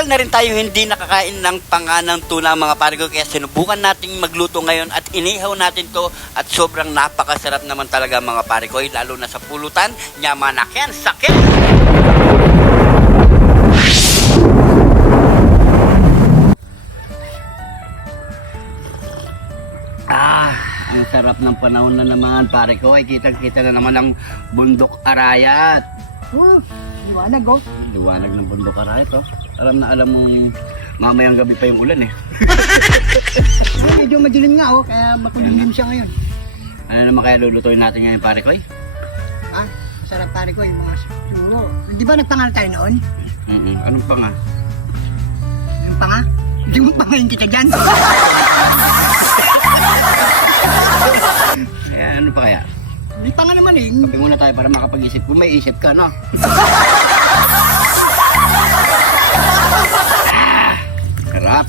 Matagal na rin tayong hindi nakakain ng panganang tuna mga pare ko, kaya sinubukan natin magluto ngayon at inihaw natin to at sobrang napakasarap naman talaga mga pare ko, lalo na sa pulutan, nyamanakyan, sakit! Ang sarap ng panahon na naman pare ko, kitang-kita na naman ang bundok Arayat. Liwanag oh. Liwanag ng bundok Arayat oh. Alam na alam mong mamayang gabi pa yung ulan eh. Medyo madilim nga oh, kaya makulimlim siya ngayon. Ano naman kaya lulutuin natin ngayon pare ko? Ha? Sarap pare ko yung mga sugo. Di ba nagpangal tayo noon? Anong pa nga? Yung panga? Hindi mo pangayin kita dyan. Ano pa kaya? Di panga naman eh. Kape muna tayo para makapag-isip. Kung may isip ka, no? Sarap.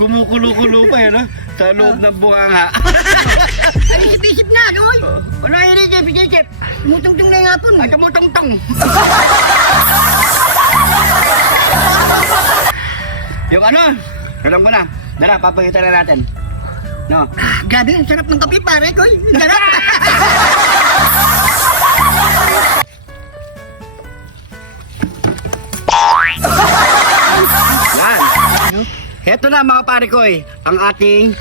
Kumukulo-kulo pa yun, no? Sa loob ng bunganga. Ay, isip-isip na, doy. Wala yun, Jeff. Tumutungtong na yung hapon. Ay, tumutong-tong. Yung ano? Alam ko na. Dala, papakita na natin. No? Grabe, ang sarap ng kape pare ko. Ang sarap. Yan. Heto na mga pare ko, ang ating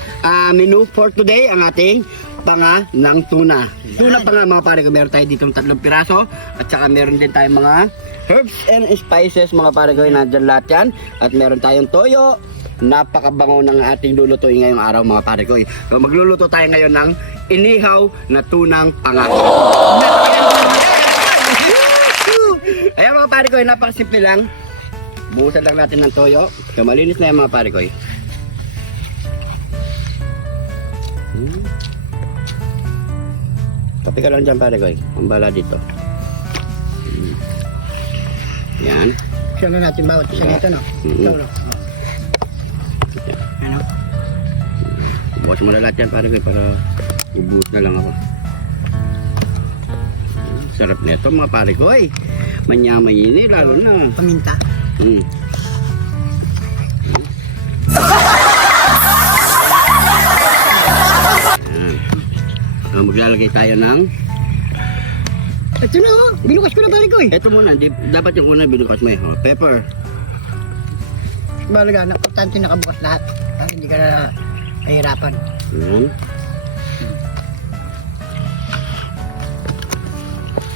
menu for today, ang ating panga ng tuna. Tuna pa nga mga pare ko, meron tayo ditong 3 piraso at saka meron din tayong mga herbs and spices mga pare ko, nandyan lahat yan. At meron tayong toyo, napakabango ng ating lulutuin ngayong araw mga pare ko. So, magluluto tayo ngayon ng inihaw na tunang panga. Ayan mga pare ko, napakasimple lang. Buhusan lang natin ng toyo. So, malinis na yan mga pare ko. Kapi ka lang dyan pare ko. Ang bala dito. Yan. Siya na natin bawat isa nito, no? Tolo. Ano? Bukas mo na lahat yan pare ko para ubuhos na lang ako. Sarap nito mga pare ko. Manya-manyini lalo na. Paminta. Maglalagay tayo ng Ito na oh, binukas ko na pare ko eh. ito muna, dapat yung una binukas mo pepper. Balaga, importante nakabukas lahat. Para hindi ka na kahirapan.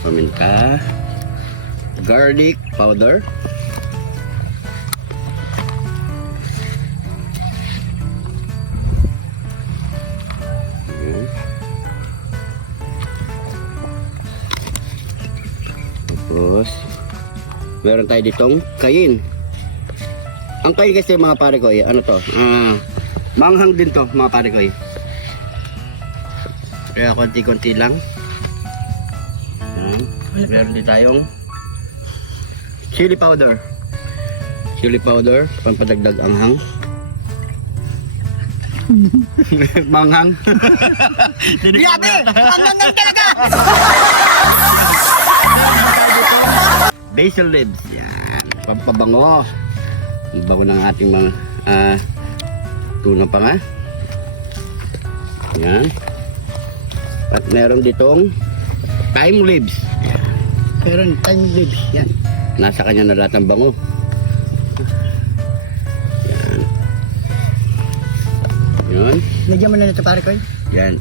Paminta, garlic powder, tapos meron tayo ditong kayin. Ang kayin kasi mga pare ko ano to, manghang din to mga pare ko kaya konti-konti lang. Meron din tayong chili powder, pampadagdag anghang. Manghang. Grabe! Ang talaga! Basil leaves, yan, pampabango. Ang bango ng ating mga tuna pa nga. Yan. At meron ditong thyme leaves. Meron thyme leaves, yan. Nasa kanya na lahat ng bango. Yan. Yun. Lagyan mo na nito pare ko eh. Yan.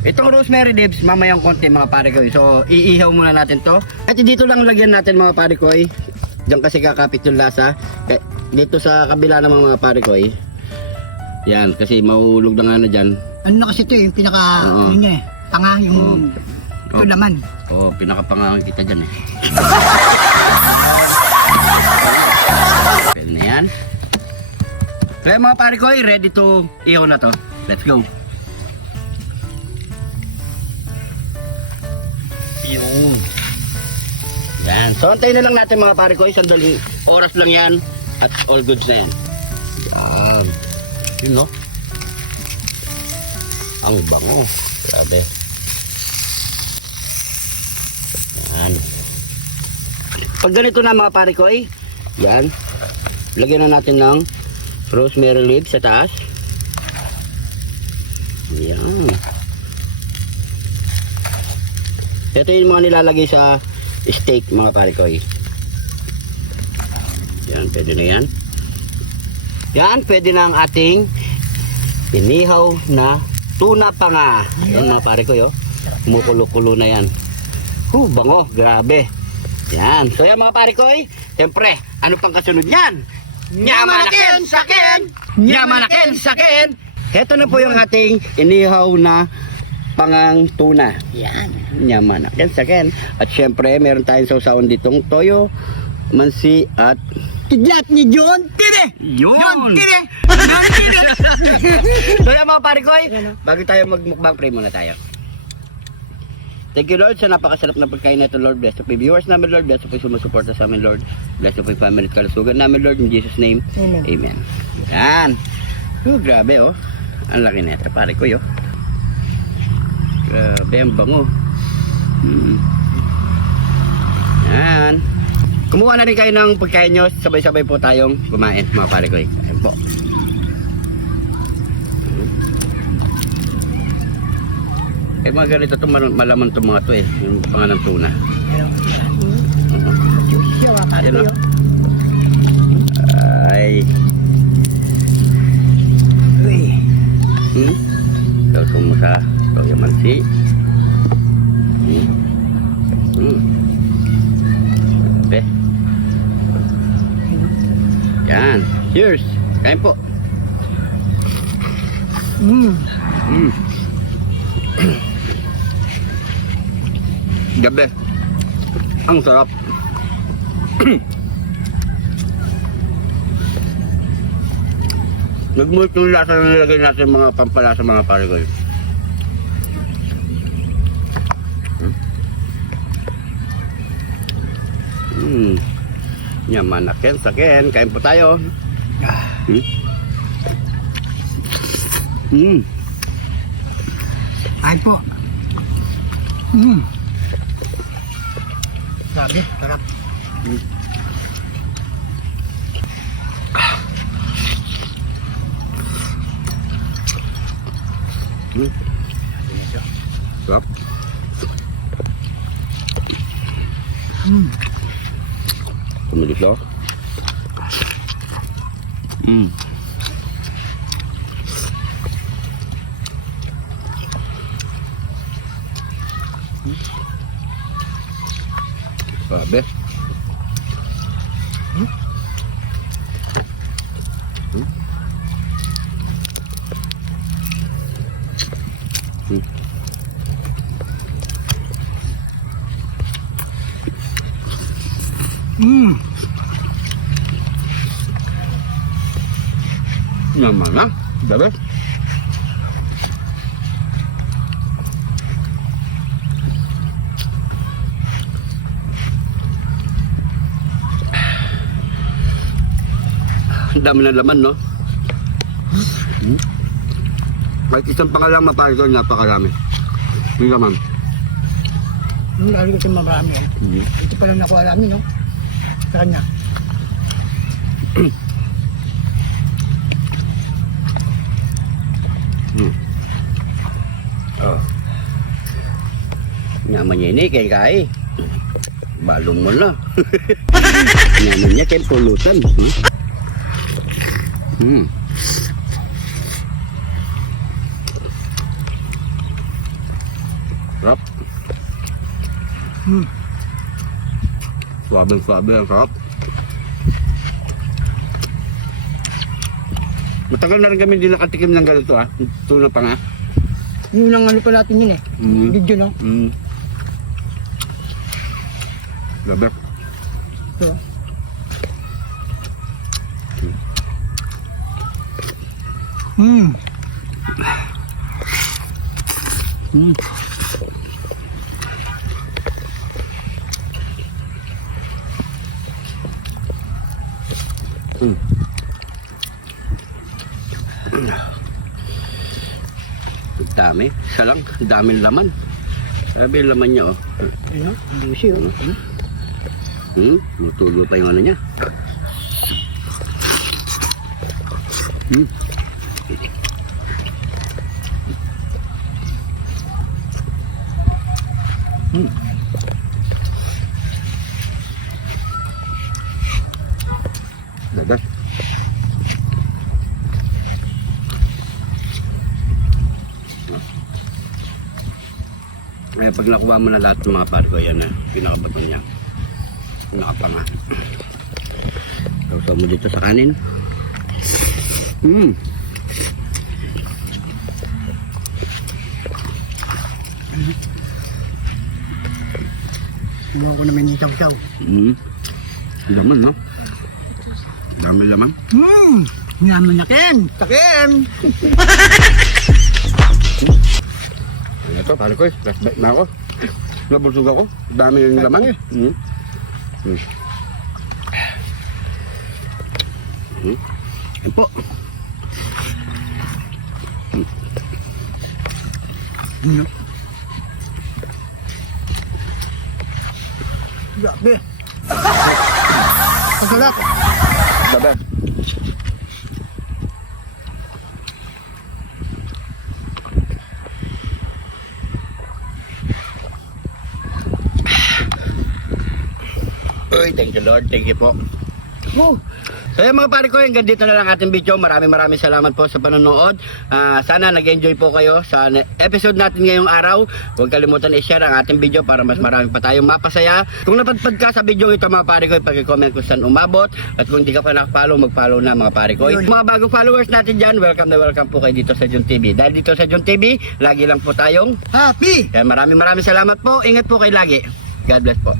Itong rosemary leaves, mamayang konti mga pare ko. So, iihaw muna natin to. At dito lang lagyan natin mga pare ko. Diyan kasi kakapit yung lasa. Dito sa kabila naman mga pare ko. Yan, kasi mahulog na nga na dyan. Ano na kasi ito yung pinaka, ano niya eh. Panga, yung ito laman. Oo, pinakapangahan kita dyan eh. Pwede na yan. Kaya mga pare ko, ready to ihaw na to. Let's go. Yung. Yan. So, antayin na lang natin mga pare ko. Sandali. Oras lang yan. At all goods na yan. Yan. Yun no. Ang bango. Grabe. Pag ganito na mga pare ko ay, yan. Lagyan na natin ng rosemary leaves sa taas. Yan. Ito yung mga nilalagay sa steak mga pare ko ay. Yan, pwede na yan. Yan, pwede na ang ating inihaw na tuna panga. Yan mga pare ko yo. Kumukulo-kulo na yan. Bango, grabe. Yan. So yan mga pare ko ay, siyempre, ano pang kasunod yan? Nyamanakin sakin! Nyamanakin sakin! Ito na po yung ating inihaw na pangang tuna. Yan. Nyamanakin sakin. At siyempre, meron tayong sausawan ditong toyo, mansi at Kidlat ni John Tire! yun! John Tire! So yan mga pare ko ay, bago tayo magmukbang, pray muna tayo. Thank you Lord sa napakasarap na pagkain na ito Lord. Bless po yung viewers namin Lord. Bless po yung sumusuporta sa amin Lord. Bless po yung family at kalusugan namin Lord. In Jesus name, Amen. Amen. Yan. Grabe oh. Ang laki na ito pare ko yo. Grabe ang bango. Yan. Kumuha na rin kayo ng pagkain nyo. Sabay-sabay po tayong kumain mga pare ko. Ayan po. Eh mga ganito ito, malaman itong mga ito eh. Yung pangalang tuna. Siya nga pare Yan, ko oh. Ay. Uy. Ito mo sa toyo mansi. Grabe. Yan. Cheers. Kain po. Gabi. Ang sarap. Nagmult yung lasa na nilagay natin mga pampalasa mga pare-goy. Nyamanakin sakin. Kain po tayo. Ay po. Sabi, sarap. Sarap. Tumilis ako. Grabe. Naman na. Grabe. Ang dami ng laman, no? Kahit isang pangalang mapalito, napakarami. Yung laman. Lalo ko marami. Ito pa lang nakuha namin, no? Sa kanya. Nyaman niya ini kay kai. Balong mo na. Nyaman niya kay pulutan. Sarap. Suabe ang sarap. Matagal na rin kami hindi nakatikim ng ganito ah. Tuna pa nga. Yun ang ano pa natin yun eh. Video no? Grabe. So, Dami. Isa lang. Daming laman. Sabi yung laman niya oh. ano? Lucy oh. Natulo pa yung ano niya. Dagat. Pag nakuha mo na lahat ng mga pare ko, yan na, pinakabato niya. Nakapanga. Tapos mo dito sa kanin. Kinuha ko naman yung saw-saw. Laman, no? Dami laman. Naman na Ken. Takin. Ito, pare ko, last bite na ako. Nabulsog ako. Dami yung laman. Yan po. Grabe. Masarap. Dabat. Uy, thank you Lord. Thank you po. So yun mga pare ko, hanggang dito na lang ating video. Maraming salamat po sa panonood. Sana nag-enjoy po kayo sa episode natin ngayong araw. Huwag kalimutan i-share ang ating video para mas marami pa tayong mapasaya. Kung napadpad ka sa video ito mga pare ko, pag-comment kung saan umabot. At kung di ka pa nakapollow, mag-follow na mga pare ko. Yung mga bagong followers natin dyan, welcome na welcome po kayo dito sa Jun TV. Dahil dito sa Jun TV, lagi lang po tayong Happy. maraming salamat po. Ingat po kayo lagi. God bless po.